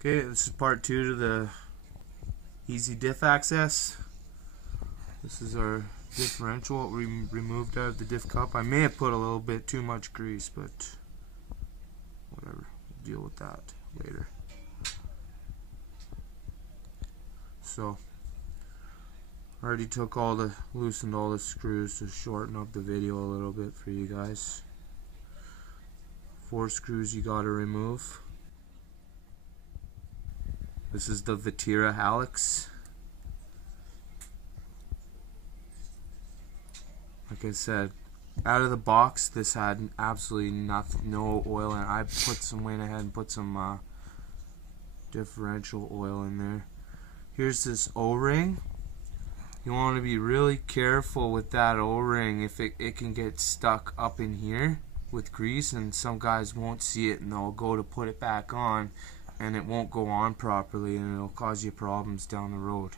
Okay, this is part 2 to the easy diff access. This is our differential, what we removed out of the diff cup. I may have put a little bit too much grease, but whatever, we'll deal with that later. So, I already loosened all the screws to shorten up the video a little bit for you guys. 4 screws you gotta remove. This is the Vaterra Halix. Like I said, out of the box, this had absolutely no oil in it. I went ahead and put some differential oil in there. Here's this O-ring. You want to be really careful with that O-ring. If it can get stuck up in here with grease, and some guys won't see it and they'll go to put it back on and it won't go on properly, and it'll cause you problems down the road.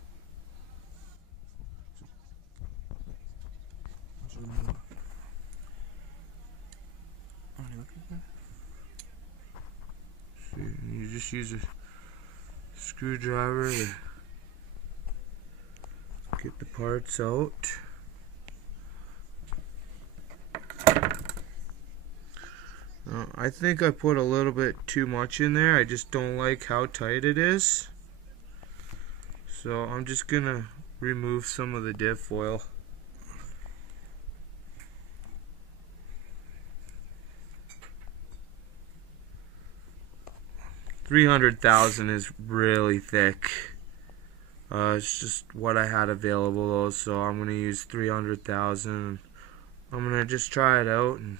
So you just use a screwdriver to get the parts out. I think I put a little bit too much in there. I just don't like how tight it is. So I'm just gonna remove some of the diff oil. $300,000 is really thick. It's just what I had available though, so I'm gonna use 300,000. I'm gonna just try it out and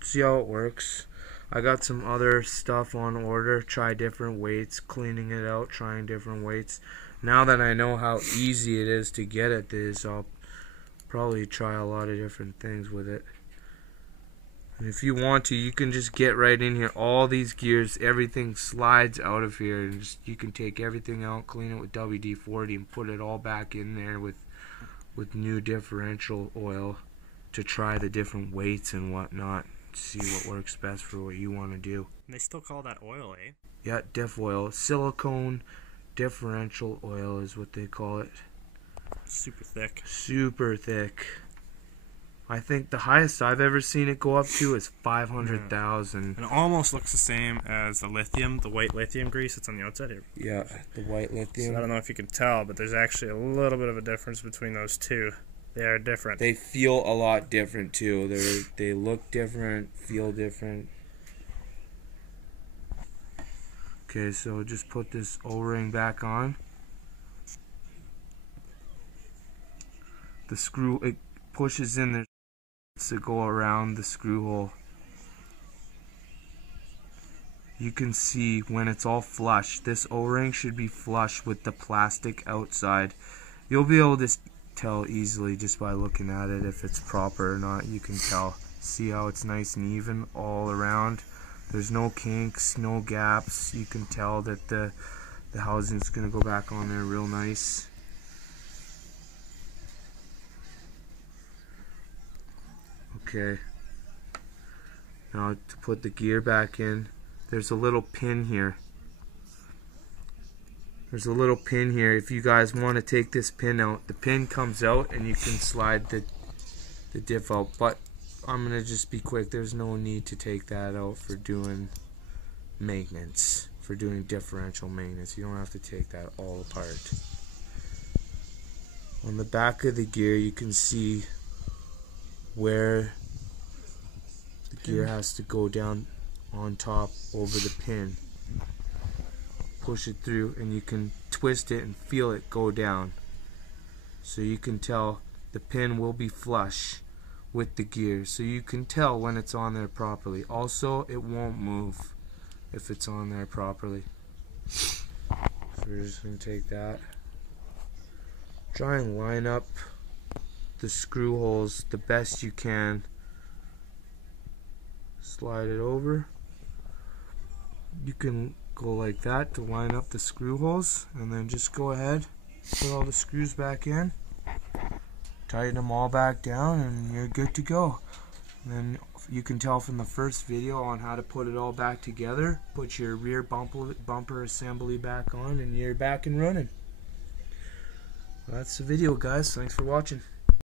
see how it works. I got some other stuff on order, try different weights, cleaning it out, trying different weights. Now that I know how easy it is to get at this, I'll probably try a lot of different things with it. And if you want to, you can just get right in here. All these gears, everything slides out of here, and you can take everything out, clean it with WD-40 and put it all back in there with new differential oil to try the different weights and whatnot. See what works best for what you want to do. And they still call that oil, eh? Yeah, diff oil. Silicone differential oil is what they call it. Super thick. Super thick. I think the highest I've ever seen it go up to is 500,000. And it almost looks the same as the lithium, the white lithium grease that's on the outside here. Yeah, the white lithium. So I don't know if you can tell, but there's actually a little bit of a difference between those two. They are different. They feel a lot different too. They look different, feel different. Okay, so just put this O-ring back on. The screw, it pushes in there to go around the screw hole. You can see when it's all flush. This O-ring should be flush with the plastic outside. You'll be able to tell easily just by looking at it if it's proper or not. You can tell. See how it's nice and even all around. There's no kinks, no gaps. You can tell that the housing's gonna go back on there real nice. Okay. Now to put the gear back in, there's a little pin here. There's a little pin here. If you guys want to take this pin out, the pin comes out and you can slide the diff out. But I'm going to just be quick. There's no need to take that out for doing maintenance, for doing differential maintenance. You don't have to take that all apart. On the back of the gear, you can see where the gear has to go down on top over the pin. Push it through and you can twist it and feel it go down, so you can tell the pin will be flush with the gear, so you can tell when it's on there properly. Also, it won't move if it's on there properly. So we're just going to take that, try and line up the screw holes the best you can, slide it over. You can go like that to line up the screw holes, and then just go ahead, put all the screws back in, tighten them all back down, and you're good to go. And then you can tell from the first video on how to put it all back together. Put your rear bumper assembly back on, and you're back and running. Well, that's the video, guys. Thanks for watching.